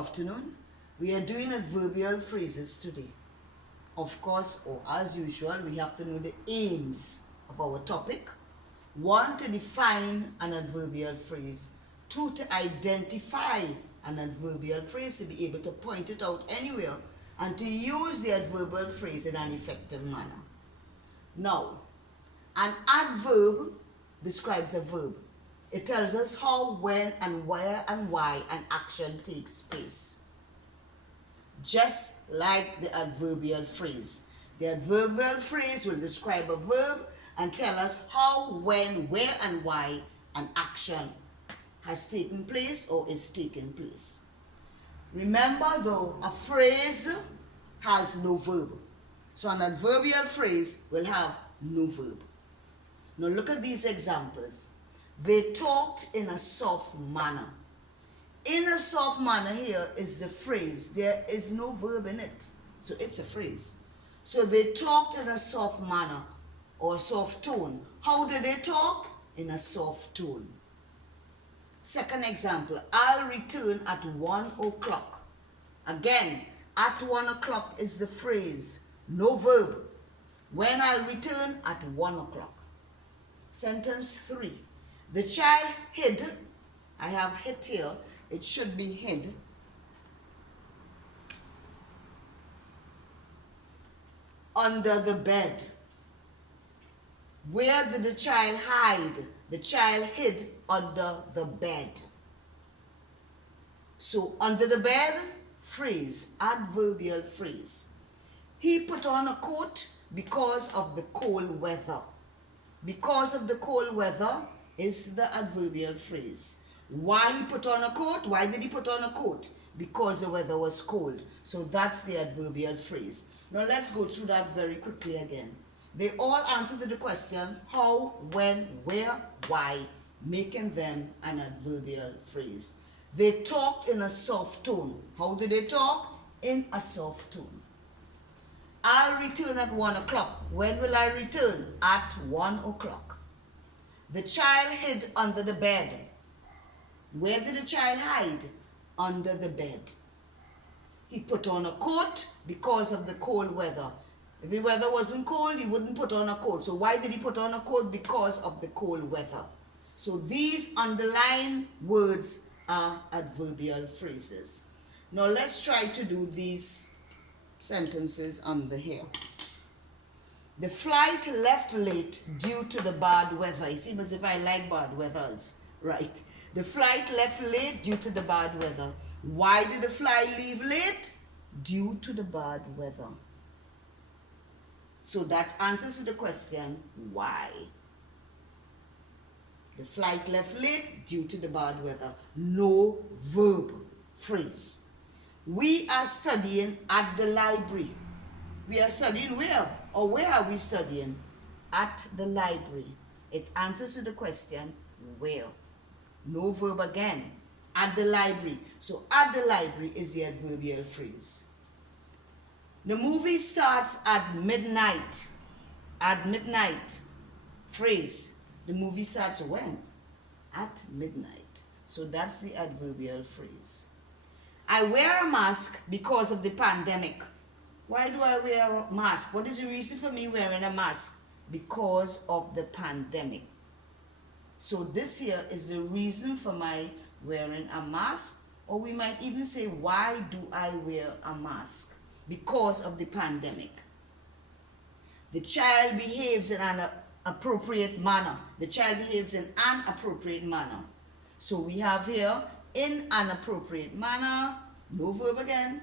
afternoon. We are doing adverbial phrases today. Of course, or as usual, we have to know the aims of our topic. 1, to define an adverbial phrase. 2, to identify an adverbial phrase, to be able to point it out anywhere and to use the adverbial phrase in an effective manner. Now, an adverb describes a verb. It tells us how, when, and where, and why an action takes place. Just like the adverbial phrase. The adverbial phrase will describe a verb and tell us how, when, where, and why an action has taken place or is taking place. Remember though, a phrase has no verb. So an adverbial phrase will have no verb. Now look at these examples. They talked in a soft manner. In a soft manner here is the phrase. There is no verb in it. So it's a phrase. So they talked in a soft manner or soft tone. How did they talk? In a soft tone. Second example, I'll return at 1 o'clock. Again, at 1 o'clock is the phrase. No verb. When I'll return at 1 o'clock. Sentence 3. The child hid, I have hid here, it should be hid, under the bed. Where did the child hide? The child hid under the bed. So under the bed, phrase, adverbial phrase. He put on a coat because of the cold weather. Because of the cold weather is the adverbial phrase. Why he put on a coat? Why did he put on a coat? Because the weather was cold. So that's the adverbial phrase. Now let's go through that very quickly again. They all answer to the question how, when, where, why, making them an adverbial phrase. They talked in a soft tone. How did they talk? In a soft tone. I'll return at 1 o'clock. When will I return? At 1 o'clock. The child hid under the bed. Where did the child hide? Under the bed. He put on a coat because of the cold weather. If the weather wasn't cold, he wouldn't put on a coat. So why did he put on a coat? Because of the cold weather. So these underlined words are adverbial phrases. Now let's try to do these sentences under here. The flight left late due to the bad weather. It seems as if I like bad weathers. Right. The flight left late due to the bad weather. Why did the flight leave late? Due to the bad weather. So that answers to the question, why? The flight left late due to the bad weather. No verb phrase. We are studying at the library. We are studying where? Or where are we studying? At the library. It answers to the question, where? No verb again. At the library. So at the library is the adverbial phrase. The movie starts at midnight. At midnight. Phrase. The movie starts when? At midnight. So that's the adverbial phrase. I wear a mask because of the pandemic. Why do I wear a mask? What is the reason for me wearing a mask? Because of the pandemic. So this here is the reason for my wearing a mask. Or we might even say, why do I wear a mask? Because of the pandemic. The child behaves in an appropriate manner. The child behaves in an appropriate manner. So we have here, in an appropriate manner, no verb again.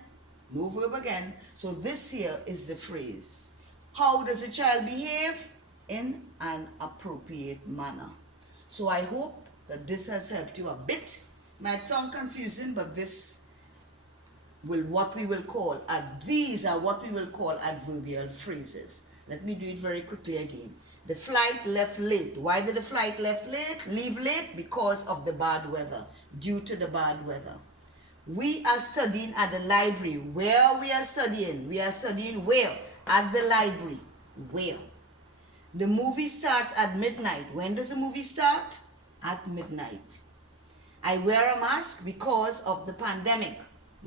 No verb again. So this here is the phrase. How does a child behave? In an appropriate manner. So I hope that this has helped you a bit. Might sound confusing, but this will these are what we will call adverbial phrases. Let me do it very quickly again. The flight left late. Why did the flight leave late? Because of the bad weather. Due to the bad weather. We are studying at the library. Where we are studying? We are studying where? At the library. Where? The movie starts at midnight. When does the movie start? At midnight. I wear a mask because of the pandemic.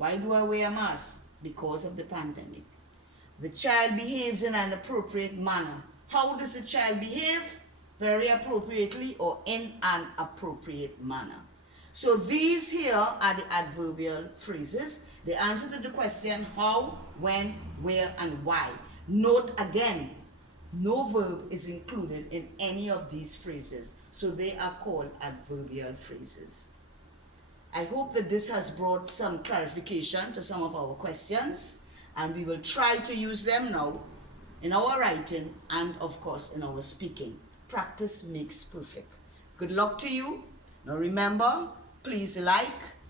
Why do I wear a mask? Because of the pandemic. The child behaves in an appropriate manner. How does the child behave? Very appropriately or in an appropriate manner. So these here are the adverbial phrases. They answer to the question how, when, where, and why. Note again, no verb is included in any of these phrases. So they are called adverbial phrases. I hope that this has brought some clarification to some of our questions, and we will try to use them now in our writing and of course in our speaking. Practice makes perfect. Good luck to you. Now remember, please like,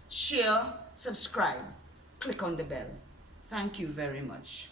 share, subscribe, click on the bell. Thank you very much.